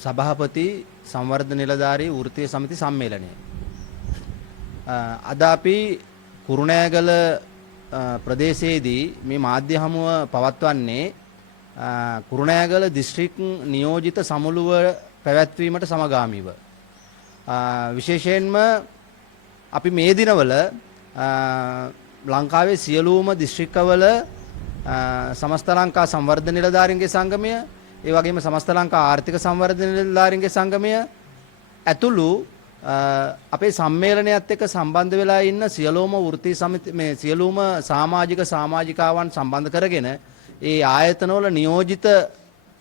සභාපති සංවර්ධන නිලධාරී වෘත්තීය සමිති සම්මේලනය. අද අපි කුරුණෑගල ප්‍රදේශයේදී මේ මාධ්‍ය හමුව පවත්වන්නේ කුරුණෑගල දිස්ත්‍රික් නියෝජිත සමුළුව පැවැත්වීමට සමගාමීව. විශේෂයෙන්ම අපි මේ දිනවල ලංකාවේ සියලුම දිස්ත්‍රික්කවල සමස්ත ලංකා සංවර්ධන නිලධාරීන්ගේ සංගමය, ඒ වගේම සමස්ත ලංකා ආර්ථික සංවර්ධන නිලධාරීන්ගේ සංගමය ඇතුළු අපේ සම්මේලනයත් එක්ක සම්බන්ධ වෙලා ඉන්න සියලුම වෘත්තීය සමිති මේ සියලුම සමාජිකාවන් සම්බන්ධ කරගෙන ඒ ආයතනවල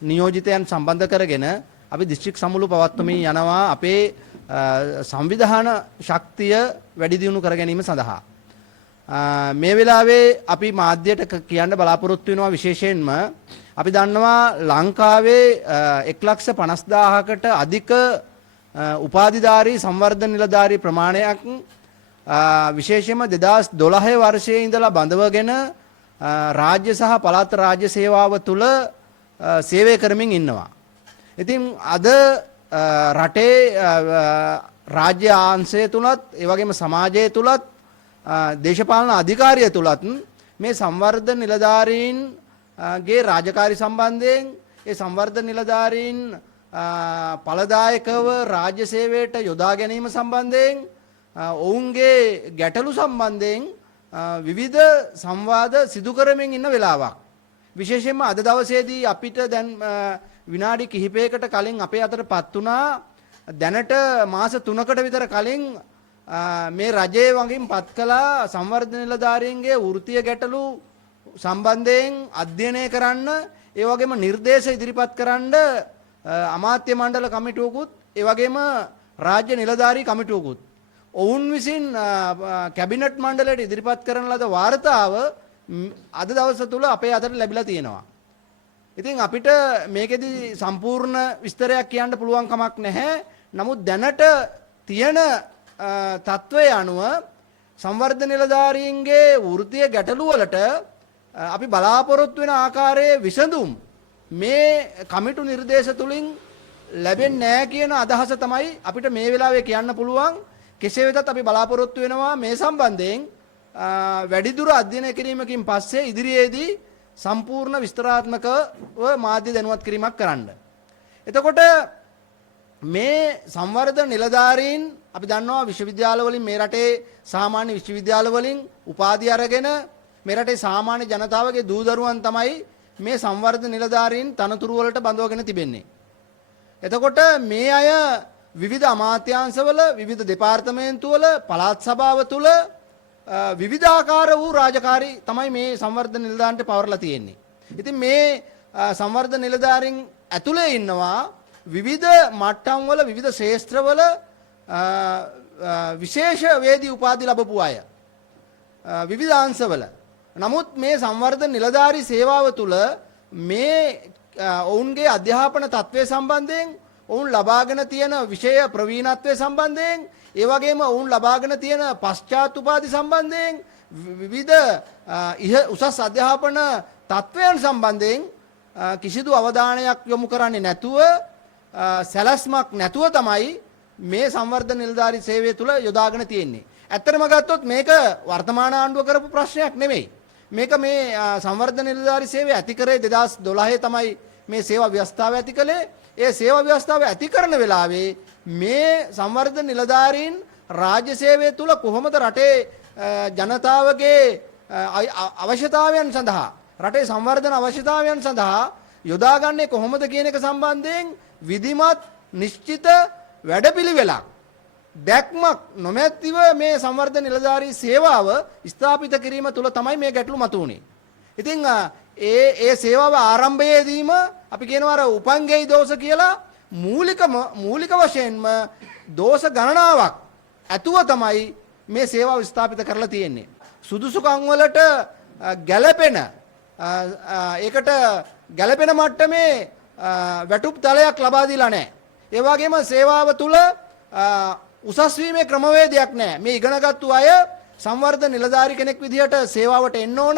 නියෝජිතයන් සම්බන්ධ කරගෙන අපි දිස්ත්‍රික් සමුළු පවත්වමින් යනවා අපේ සංවිධාන ශක්තිය වැඩි දියුණු කර ගැනීම සඳහා. මේ වෙලාවේ අපි මාධ්‍යයට කියන්න බලාපොරොත්තු වෙනවා විශේෂයෙන්ම අපි දන්නවා ලංකාවේ 1,50,000කට අධික උපාධිධාරී සංවර්ධන නිලධාරී ප්‍රමාණයක් විශේෂයෙන්ම 2012 වර්ෂයේ ඉඳලා බඳවගෙන රාජ්‍ය සහ පළාත් රාජ්‍ය සේවාව තුළ සේවය කරමින් ඉන්නවා. ඉතින් අද රටේ රාජ්‍ය ආංශය තුලත් ඒ වගේම සමාජය තුලත් දේශපාලන අධිකාරිය තුලත් මේ සංවර්ධන නිලධාරීන්ගේ රාජකාරී සම්බන්ධයෙන් ඒ සංවර්ධන නිලධාරීන් ඵලදායකව රාජ්‍ය සේවයට යොදා ගැනීම සම්බන්ධයෙන් ඔවුන්ගේ ගැටලු සම්බන්ධයෙන් විවිධ සංවාද සිදු කරමින් ඉන්න වෙලාවක්. විශේෂයෙන්ම අද දවසේදී අපිට දැන් විනාඩි කිහිපයකට කලින් අපේ අතටපත් වුණා දැනට මාස 3කට විතර කලින් මේ රජයේ වගින් පත් කළා සංවර්ධන නිලධාරීන්ගේ වෘත්තීය ගැටලු සම්බන්ධයෙන් අධ්‍යයනය කරන්න ඒ වගේම නිර්දේශ ඉදිරිපත් කරන්න අමාත්‍ය මණ්ඩල කමිටුවකුත් ඒ වගේම රාජ්‍ය නිලධාරී කමිටුවකුත් ඔවුන් විසින් කැබිනට් මණ්ඩලයට ඉදිරිපත් කරන ලද වාර්තාව අද දවස තුල අපේ අතට ලැබිලා තියෙනවා. ඉතින් අපිට මේකෙදි සම්පූර්ණ විස්තරයක් කියන්න පුළුවන් කමක් නැහැ. නමුත් දැනට තියෙන තත්ත්වය අනුව සංවර්ධන නිලධාරීන්ගේ වෘත්තීය ගැටලු වලට අපි බලාපොරොත්තු වෙන ආකාරයේ විසඳුම් මේ කමිටු නිර්දේශ තුලින් ලැබෙන්නේ නැහැ කියන අදහස තමයි අපිට මේ වෙලාවේ කියන්න පුළුවන්. කෙසේ වෙතත් අපි බලාපොරොත්තු වෙනවා මේ සම්බන්ධයෙන් වැඩිදුර අධ්‍යයනය කිරීමකින් පස්සේ ඉදිරියේදී සම්පූර්ණ විස්තරාත්මකව මාධ්‍ය දැනුවත් කිරීමක් කරන්න. එතකොට මේ සංවර්ධන නිලධාරීන් අපි දන්නවා විශ්වවිද්‍යාල වලින් මේ රටේ සාමාන්‍ය විශ්වවිද්‍යාල වලින් උපාධි අරගෙන මේ රටේ සාමාන්‍ය ජනතාවගේ දූ දරුවන් තමයි මේ සංවර්ධන නිලධාරීන් තනතුරු වලට බඳවගෙන තිබෙන්නේ. එතකොට මේ අය විවිධ අමාත්‍යාංශවල විවිධ දෙපාර්තමේන්තුවල පළාත් සභාව තුල විවිධාකාර වූ රාජකාරී තමයි මේ සංවර්ධන නිලධාරීන්ට පවරලා තියෙන්නේ. ඉතින් මේ සංවර්ධන නිලධාරීන් ඇතුලේ ඉන්නවා විවිධ මට්ටම් වල විවිධ ශේෂ්ත්‍රවල විශේෂ වේදී උපාධි ලැබපු අය විවිධ අංශවල. නමුත් මේ සංවර්ධන නිලධාරී සේවාව තුළ මේ ඔවුන්ගේ අධ්‍යාපන තත්ත්වය සම්බන්ධයෙන් ඔවුන් ලබාගෙන තියෙන විෂය ප්‍රවීණත්වය සම්බන්ධයෙන් ඒ වගේම ඔවුන් ලබාගෙන තියෙන පශ්චාත් උපාධි සම්බන්ධයෙන් විවිධ උසස් අධ්‍යාපන තත්ත්වයන් සම්බන්ධයෙන් කිසිදු අවධානයක් යොමු කරන්නේ නැතුව සැලැස්මක් නැතුව තමයි මේ සංවර්ධන නිලධාරී සේවය තුළ යොදාගෙන තියෙන්නේ. ඇත්තටම ගත්තොත් මේක වර්තමාන ආණ්ඩුව කරපු ප්‍රශ්නයක් නෙමෙයි. මේක මේ සංවර්ධන නිලධාරී සේවය ඇති කරේ 2012 තමයි මේ සේවා ව්‍යවස්ථාව ඇති කළේ. ඒ සේවා ව්‍යවස්ථාව ඇති කරන වෙලාවේ මේ සංවර්ධන නිලධාරීන් රාජ්‍ය සේවය තුළ කොහොමද රටේ ජනතාවගේ අවශ්‍යතාවයන් සඳහා රටේ සංවර්ධන අවශ්‍යතාවයන් සඳහා යොදාගන්නේ කොහොමද කියන එක සම්බන්ධයෙන් විධිමත් නිශ්චිත වැඩපිළිවෙලක් දැක්මක් නොමැතිව මේ සංවර්ධන නිලධාරී සේවාව ස්ථාපිත කිරීම තුළ තමයි මේ ගැටලු මතුවුනේ. ඉතින් ඒ සේවාව ආරම්භයේදීම අපි කියනවා අර උපංගෙයි දෝෂ කියලා මූලික වශයෙන්ම දෝෂ ගණනාවක් ඇතුව තමයි මේ සේවාව ස්ථාපිත කරලා තියෙන්නේ. සුදුසුකම් වලට ගැළපෙන ඒකට ගැළපෙන මට්ටමේ වැටුප් තලයක් ලබා දීලා නැහැ. ඒ වගේම සේවාව තුළ උසස් වීමේ ක්‍රමවේදයක් නැහැ. මේ ඉගෙනගත්තු අය සංවර්ධන නිලධාරී කෙනෙක් විදිහට සේවාවට එන්න ඕන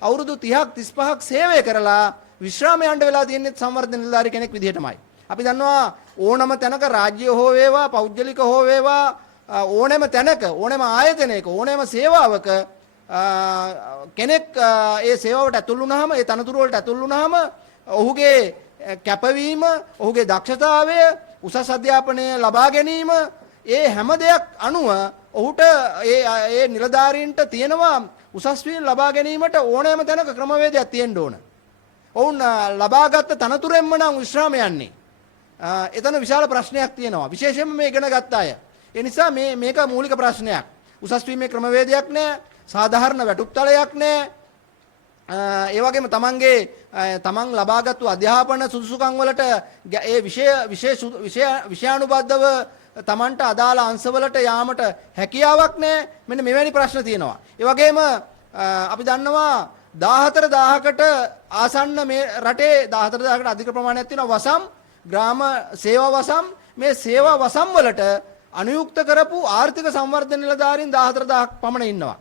අවුරුදු 30ක් 35ක් සේවය කරලා විශ්‍රාම යන්න වෙලා තියෙන්නේ සංවර්ධන නිලධාරී කෙනෙක් විදිහටමයි. අපි දන්නවා ඕනම තැනක රාජ්‍ය හෝ වේවා පෞද්ගලික හෝ වේවා ඕනෑම තැනක ඕනෑම ආයතනයක ඕනෑම සේවාවක කෙනෙක් ඒ සේවාවට ඇතුල් වුණාම ඒ තනතුරු වලට ඇතුල් වුණාම ඔහුගේ කැපවීම ඔහුගේ දක්ෂතාවය උසස් අධ්‍යාපනය ලබා ගැනීම ඒ හැම දෙයක් අනුව ඔහුට ඒ නිලධාරීන්ට තියෙනවා උසස් වීම ලබා ගැනීමට ඕනෑම තැනක ක්‍රමවේදයක් තියෙන්න ඕන. ඔවුන් ලබාගත් තනතුරෙන්ම නම් විශ්‍රාම යන්නේ. එතන විශාල ප්‍රශ්නයක් තියෙනවා. විශේෂයෙන්ම මේ ඉගෙන ගත්ත අය. ඒ නිසා මේක මූලික ප්‍රශ්නයක්. උසස් වීමේ ක්‍රමවේදයක් නැහැ. සාධාරණ වැටුප්තලයක් නැහැ. ඒ වගේම තමන් ලබාගත්තු අධ්‍යාපන සුදුසුකම් වලට ඒ විෂයානුබද්ධව තමන්ට අදාළ අංශවලට යාමට හැකියාවක් නැහැ. මෙන්න මෙවැනි ප්‍රශ්න තියෙනවා. ඒ වගේම අපි දන්නවා 14000කට ආසන්න මේ රටේ 14000කට අධික ප්‍රමාණයක් තියෙනවා වසම් ග්‍රාම සේවා වසම්. මේ සේවා වසම් වලට අනුයුක්ත කරපු ආර්ථික සංවර්ධන නිලධාරීන් 14000ක් පමණ ඉන්නවා.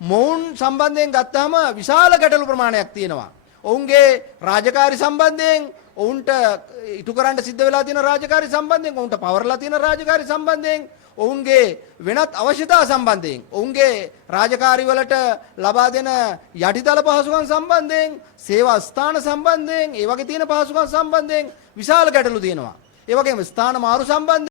මොවුන් සම්බන්ධයෙන් ගත්තාම විශාල ගැටලු ප්‍රමාණයක් තියෙනවා. ඔවුන්ගේ රාජකාරි සම්බන්ධයෙන් ඔවුන්ට ඉටු කරන්න සිද්ධ වෙලා තියෙන රාජකාරි සම්බන්ධයෙන් ඔවුන්ට පවර්ලා තියෙන රාජකාරි සම්බන්ධයෙන් ඔවුන්ගේ වෙනත් අවශ්‍යතා සම්බන්ධයෙන් ඔවුන්ගේ රාජකාරි වලට ලබා දෙන යටිතල පහසුකම් සම්බන්ධයෙන් සේවා ස්ථාන සම්බන්ධයෙන් ඒ වගේ තියෙන පහසුකම් සම්බන්ධයෙන් විශාල ගැටලු තියෙනවා. ඒ වගේම ස්ථාන මාරු සම්බන්ධයෙන්